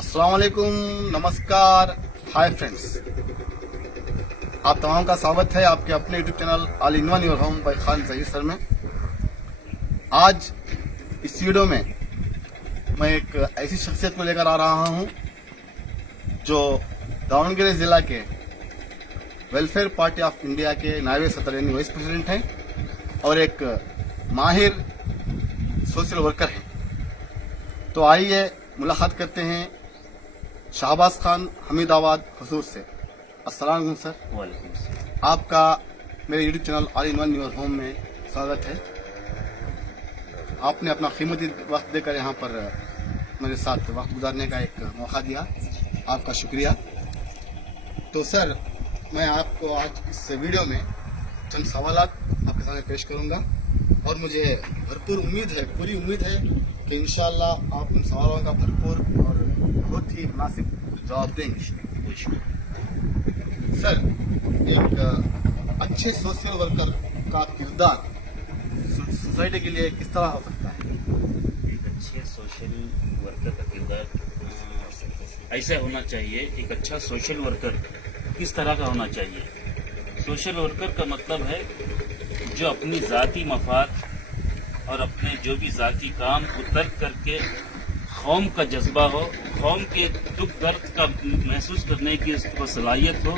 अस्सलाम वालेकुम, नमस्कार, हाय फ्रेंड्स। आप तमाम का स्वागत है आपके अपने YouTube channel all in one your home by Khan Zaheer sir में। आज इस वीडियो में मैं एक ऐसी शख्सियत को लेकर आ रहा हूं जो दावणगेरे जिला के वेलफेयर पार्टी ऑफ इंडिया के नायब सदर यानी वाइस प्रेसिडेंट हैं और एक माहिर सोशल वर्कर हैं। तो आइए मुलाकात करते हैं शाहबाज खान हमीदाबाद हुजूर से। अस्सलाम वालेकुम सर। वालेकुम सलाम। आपका मेरे YouTube channel all in one your home में स्वागत है। आपने अपना कीमती वक्त देकर यहाँ पर मेरे साथ वक्त गुजारने का एक मौका दिया, आपका शुक्रिया। तो सर, मैं आपको आज इस वीडियो में चंद सवालात आपके सामने पेश करूँगा और मुझे भरपूर उम्मीद है, पूरी उम्मीद है कि इंशाअल्लाह आप उन सवालों का भरपूर और बहुत ही मुनासिब जवाब देंगे। सर, एक अच्छे सोशल वर्कर का किरदार सोसाइटी के लिए किस तरह हो सकता है? एक अच्छे सोशल वर्कर का किरदार ऐसा होना चाहिए। एक अच्छा सोशल वर्कर किस तरह का होना चाहिए? सोशल वर्कर का मतलब है जो अपनी ज़ाती मफाद और अपने जो भी ज़ाती काम को तर्क करके कौम का जज्बा हो, कौम के दुख दर्द का महसूस करने की उसको सलाहियत हो,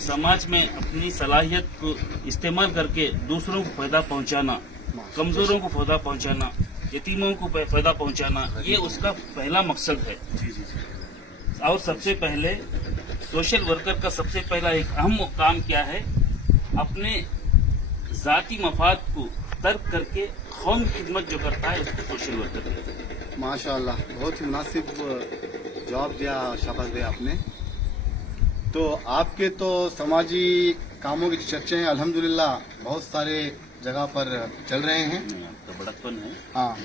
समाज में अपनी सलाहियत को इस्तेमाल करके दूसरों को फ़ायदा पहुंचाना, कमज़ोरों को फ़ायदा पहुंचाना, यतीमों को फ़ायदा पहुंचाना, ये उसका पहला मकसद है। और सबसे पहले सोशल वर्कर का सबसे पहला एक अहम काम क्या है? अपने ज़ाती मफाद को तर्क करके कौम की खिदमत जो करता है उसको सोशल वर्कर कहते हैं। माशाअल्लाह, बहुत ही मुनासिब जवाब दिया शाबाश भाई आपने। तो आपके तो समाजी कामों की चर्चे हैं अल्हम्दुलिल्लाह बहुत सारे जगह पर चल रहे हैं। तो बड़कपन है। हाँ,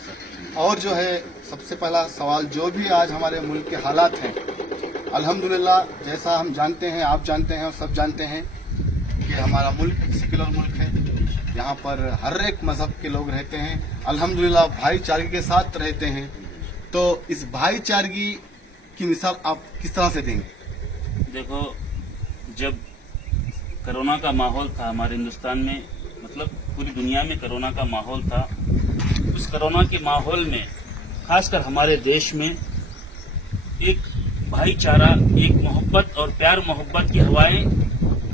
और जो है सबसे पहला सवाल, जो भी आज हमारे मुल्क के हालात हैं अल्हम्दुलिल्लाह, जैसा हम जानते हैं, आप जानते हैं और सब जानते हैं कि हमारा मुल्क एक सेक्युलर मुल्क है। यहाँ पर हर एक मजहब के लोग रहते हैं, अल्हम्दुलिल्लाह भाईचारे के साथ रहते हैं। तो इस भाईचारगी की मिसाल आप किस तरह से देंगे? देखो, जब कोरोना का माहौल था हमारे हिंदुस्तान में, मतलब पूरी दुनिया में कोरोना का माहौल था, उस कोरोना के माहौल में खासकर हमारे देश में एक भाईचारा, एक मोहब्बत और प्यार मोहब्बत की हवाएं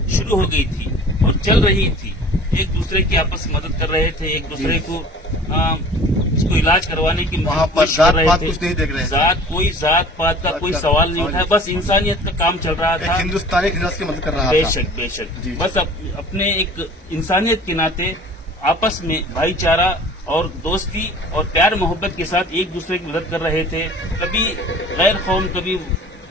शुरू हो गई थी और चल रही थी। एक दूसरे की आपस में मदद कर रहे थे, एक दूसरे को इसको इलाज करवाने की वहाँ पर जात पात कुछ नहीं देख रहे थे। कोई जात पात का कोई सवाल नहीं उठाया, बस इंसानियत का काम चल रहा था। हिंदुस्तानी खिलाफ की मदद कर रहा था। बेशक बस अपने एक इंसानियत के नाते आपस में भाईचारा और दोस्ती और प्यार मोहब्बत के साथ एक दूसरे की मदद कर रहे थे। कभी गैर कौम, कभी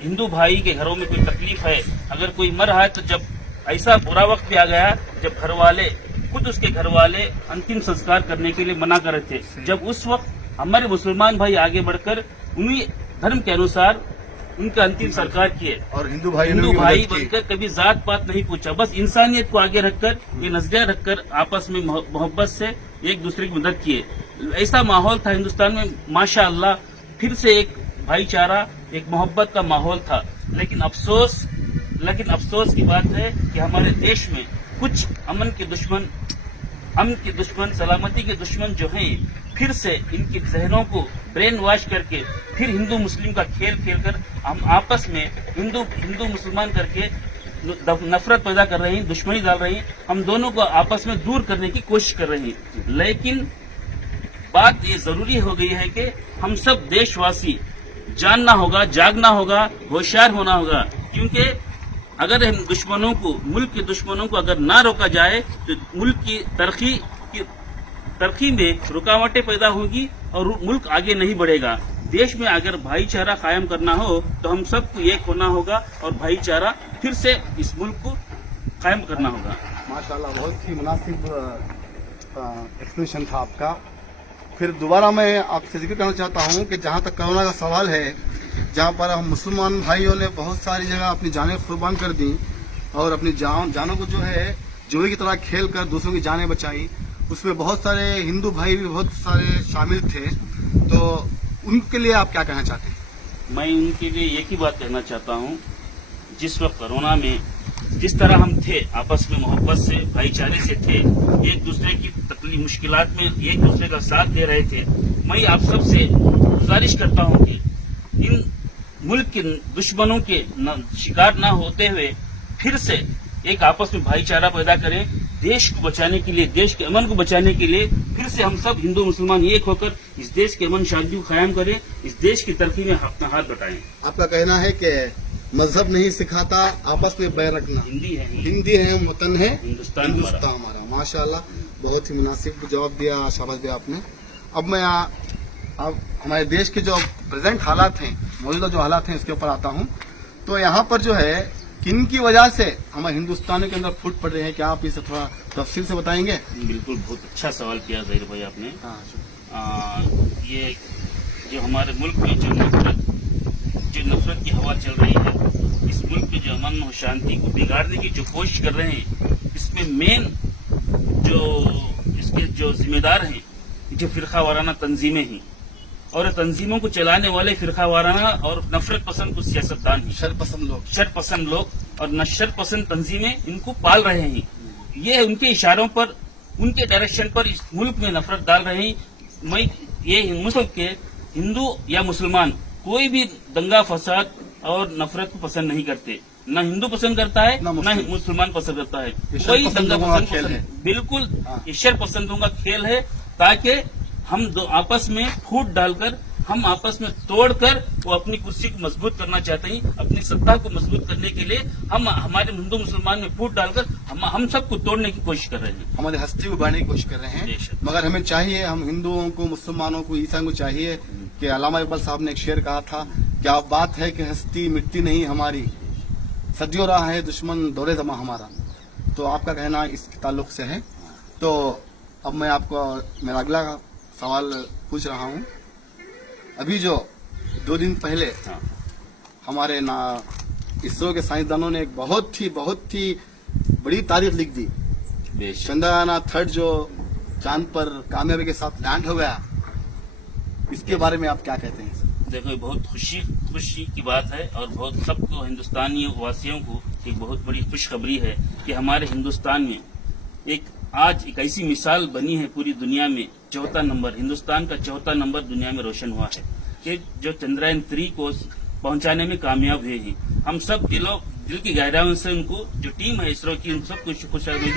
हिंदू भाई के घरों में कोई तकलीफ है, अगर कोई मर रहा है, तो जब ऐसा बुरा वक्त भी आ गया जब घर वाले खुद उसके घर वाले अंतिम संस्कार करने के लिए मना कर रहे थे, जब उस वक्त हमारे मुसलमान भाई आगे बढ़कर उन्हीं धर्म के अनुसार उनका अंतिम संस्कार किए और हिंदू भाई बनकर कभी जात पात नहीं पूछा, बस इंसानियत को आगे रखकर, ये नजरिया रखकर आपस में मोहब्बत से एक दूसरे की मदद किए। ऐसा माहौल था हिंदुस्तान में माशाअल्लाह, फिर से एक भाईचारा, एक मोहब्बत का माहौल था। लेकिन अफसोस की बात है कि हमारे देश में कुछ अमन के दुश्मन, सलामती के दुश्मन जो हैं, फिर से इनके जहनों को ब्रेन वॉश करके फिर हिंदू मुस्लिम का खेल खेलकर हम आपस में हिंदू मुसलमान करके नफरत पैदा कर रहे हैं, दुश्मनी डाल रहे हैं, हम दोनों को आपस में दूर करने की कोशिश कर रहे हैं। लेकिन बात ये जरूरी हो गई है कि हम सब देशवासी जानना होगा, जागना होगा, होशियार होना होगा, क्योंकि अगर हम मुल्क के दुश्मनों को अगर ना रोका जाए तो मुल्क की तरक्की में रुकावटें पैदा होगी और मुल्क आगे नहीं बढ़ेगा। देश में अगर भाईचारा कायम करना हो तो हम सबको एक होना होगा और भाईचारा फिर से इस मुल्क को कायम करना होगा। माशाल्लाह, बहुत ही मुनासिब एक्सप्लेनेशन था आपका। फिर दोबारा मैं आपसे जिक्र करना चाहता हूँ कि जहाँ तक कोरोना का सवाल है, जहाँ पर हम मुसलमान भाइयों ने बहुत सारी जगह अपनी जानें कुर्बान कर दी और अपनी जानों को जो है जुए की तरह खेल कर दूसरों की जानें बचाई, उसमें बहुत सारे हिंदू भाई भी बहुत सारे शामिल थे। तो उनके लिए आप क्या कहना चाहते हैं? मैं उनके लिए एक ही बात कहना चाहता हूँ, जिस वक्त कोरोना में जिस तरह हम थे, आपस में मोहब्बत से भाईचारे से थे, एक दूसरे की तकलीफ मुश्किलात में एक दूसरे का साथ दे रहे थे, मैं आप सबसे गुजारिश करता हूँ कि इन मुल्क के दुश्मनों के शिकार न होते हुए फिर से एक आपस में भाईचारा पैदा करें, देश को बचाने के लिए, देश के अमन को बचाने के लिए फिर से हम सब हिंदू मुसलमान एक होकर इस देश के अमन शांति को कायम करें, इस देश की तरक्की में अपना हाथ बटाएं। आपका कहना है कि मजहब नहीं सिखाता आपस में बैर रखना, हिंदी है, हिंदी है, वतन है हिंदुस्तान हमारा। माशाल्लाह, बहुत ही मुनासिब जवाब दिया शाबाश भाई आपने। अब मैं अब हमारे देश के जो प्रेजेंट हालात हैं, मौजूदा जो हालात हैं, इसके ऊपर आता हूँ। तो यहाँ पर जो है किन की वजह से हमारे हिंदुस्तान के अंदर फूट पड़ रहे हैं, क्या आप इसे थोड़ा तफसील से बताएंगे? बिल्कुल, बहुत अच्छा सवाल किया ज़हीर भाई आपने। हाँ, ये जो हमारे मुल्क में जो नफरत की हवा चल रही है, इस मुल्क में जो अमन और शांति को बिगाड़ने की जो कोशिश कर रहे हैं, इसमें मेन जो इसके जो जिम्मेदार हैं, जो फिरका वाराना तंजीमें हैं, और तंजीमों को चलाने वाले फिरका वाराना और नफरत पसंद कुछ सियासतदान हैं, शर पसंद लोग और नशर पसंद तंजीमें इनको पाल रहे हैं। ये उनके इशारों पर, उनके डायरेक्शन पर इस मुल्क में नफरत डाल रहे हैं। मैं ये मुल्क के हिंदू या मुसलमान कोई भी दंगा फसाद और नफरत को पसंद नहीं करते, न हिंदू पसंद करता है न मुसलमान पसंद करता है। कोई दंगा पसंद बिल्कुल ईश्वर पसंदों का खेल है, ताकि हम दो आपस में फूट डालकर, हम आपस में तोड़कर वो अपनी कुर्सी को मजबूत करना चाहते हैं। अपनी सत्ता को मजबूत करने के लिए हम हमारे हिंदू मुसलमान में फूट डालकर हम सबको तोड़ने की कोशिश कर रहे हैं, हमारी हस्ती को बढ़ाने की कोशिश कर रहे हैं। मगर हमें चाहिए, हम हिंदुओं को, मुसलमानों को, ईसाइयों को चाहिए कि अल्लामा इकबाल साहब ने एक शेर कहा था, क्या बात है कि हस्ती मिटती नहीं हमारी, सदियों रहा है दुश्मन दौरे जमा हमारा। तो आपका कहना इस ताल्लुक से है। तो अब मैं आपको मेरा अगला सवाल पूछ रहा हूँ। अभी जो 2 दिन पहले हमारे इसरो के साइंसदानों ने एक बहुत ही बड़ी तारीख लिख दी, चंद्रयान 3 जो चांद पर कामयाबी के साथ लैंड हो गया, इसके बारे में आप क्या कहते हैं? देखो, बहुत खुशी की बात है और बहुत सबको, हिंदुस्तानी वासियों को एक बहुत बड़ी खुशखबरी है कि हमारे हिंदुस्तान में आज एक ऐसी मिसाल बनी है पूरी दुनिया में। हिंदुस्तान का चौथा नंबर दुनिया में रोशन हुआ है कि जो चंद्रयान 3 को पहुंचाने में कामयाब हुए हैं। हम सब दिल की गहराइयों से उनको, जो टीम है इसरो की, उन सबको खुशखबरी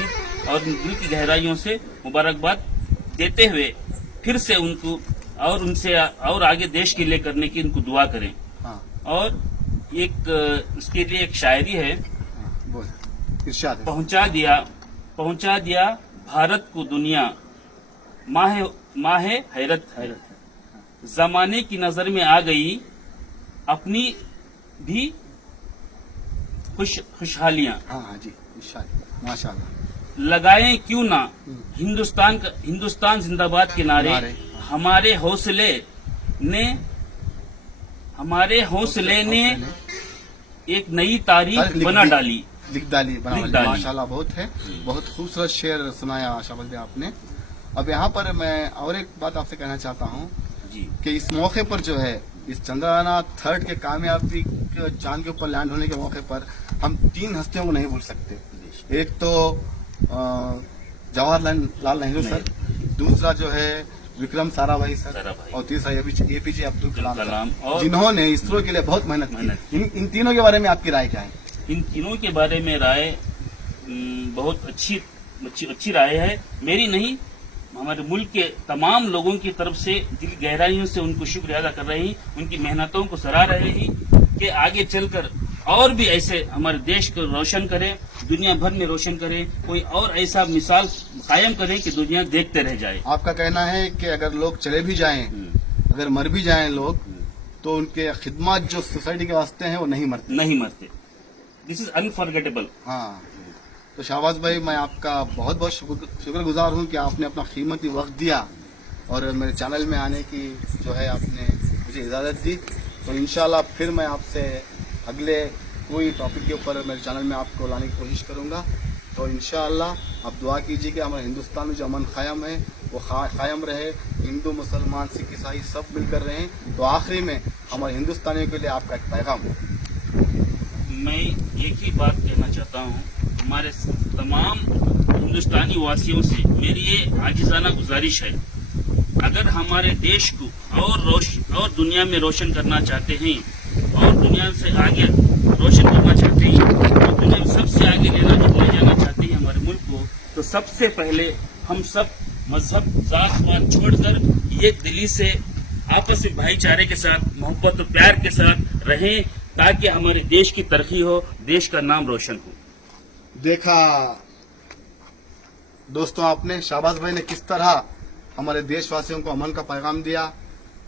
और दिल की गहराइयों से मुबारकबाद देते हुए फिर से उनको और उनसे और आगे देश के लिए करने की उनको दुआ करें। हाँ। और उसके लिए एक शायरी है, पहुंचा दिया भारत को दुनिया, माहे हैरत जमाने की नजर में आ गई, अपनी भी खुशहालियां। हाँ जी, माशाल्लाह। लगाएं क्यों ना हिंदुस्तान जिंदाबाद के नारे, हमारे हौसले ने एक नई तारीख बना डाली। माशाल्लाह, बहुत खूबसूरत शेर सुनाया शाबाश भाई आपने। अब यहाँ पर मैं और एक बात आपसे कहना चाहता हूँ कि इस मौके पर जो है, इस चंद्रयान 3 के कामयाबी चांद के ऊपर लैंड होने के मौके पर हम 3 हस्तियों को नहीं भूल सकते। एक तो जवाहरलाल नेहरू सर, दूसरा जो है विक्रम साराभाई सर, और तीसरा एपीजे अब्दुल कलाम, जिन्होंने इसरो के लिए बहुत मेहनत की। इन तीनों के बारे में आपकी राय क्या है? इन तीनों के बारे में राय बहुत अच्छी राय है, मेरी नहीं, हमारे मुल्क के तमाम लोगों की तरफ से दिल गहराइयों से उनको शुक्रिया अदा कर रहे हैं, उनकी मेहनतों को सराह रहे हैं कि आगे चलकर और भी ऐसे हमारे देश को रोशन करें, दुनिया भर में रोशन करें, कोई और ऐसा मिसाल कायम करें कि दुनिया देखते रह जाए। आपका कहना है कि अगर लोग चले भी जाएं, अगर मर भी जाएं लोग, तो उनके खिदमत जो सोसाइटी के वास्ते हैं वो नहीं मरते। This is unforgettable. हाँ, तो शाहबाज भाई, मैं आपका बहुत बहुत शुक्रगुजार हूँ कि आपने अपना कीमती वक्त दिया और मेरे चैनल में आने की जो है आपने मुझे इजाज़त दी। तो इंशाल्लाह फिर मैं आपसे अगले कोई टॉपिक के ऊपर मेरे चैनल में आपको लाने की कोशिश करूँगा। तो इंशाल्लाह आप दुआ कीजिए कि हमारे हिंदुस्तान में जो अमन क़ायम है वो क़ायम रहे, हिंदू मुसलमान सिख ईसाई सब मिलकर रहें। तो आखिरी में हमारे हिंदुस्तानियों के लिए आपका एक पैगाम हो। मैं एक ही बात कहना चाहता हूँ, हमारे तमाम हिंदुस्तानी वासियों से मेरी ये आजिजाना गुजारिश है, अगर हमारे देश को और दुनिया में रोशन करना चाहते हैं और दुनिया से आगे रोशन करना चाहते हैं और दुनिया में सबसे आगे ले जाना चाहते हैं हमारे मुल्क को, तो सबसे पहले हम सब मजहब जात पात छोड़कर एक दिली से आपस में भाईचारे के साथ, मोहब्बत और प्यार के साथ रहें, ताकि हमारे देश की तरक्की हो, देश का नाम रोशन हो। देखा दोस्तों आपने, शाहबाज भाई ने किस तरह हमारे देशवासियों को अमन का पैगाम दिया।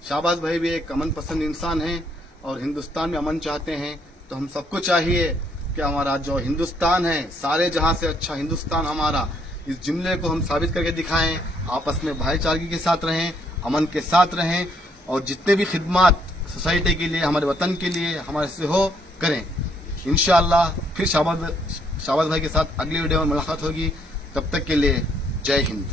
शाहबाज भाई भी एक अमन पसंद इंसान हैं और हिंदुस्तान में अमन चाहते हैं। तो हम सबको चाहिए कि हमारा जो हिंदुस्तान है, सारे जहां से अच्छा हिंदुस्तान हमारा, इस जुमले को हम साबित करके दिखाएं। आपस में भाईचारगी के साथ रहें, अमन के साथ रहें और जितने भी खिदमात सोसाइटी के लिए, हमारे वतन के लिए हमारे से हो करें। इंशाअल्लाह फिर शाहबाज भाई के साथ अगली वीडियो में मुलाकात होगी। तब तक के लिए जय हिंद।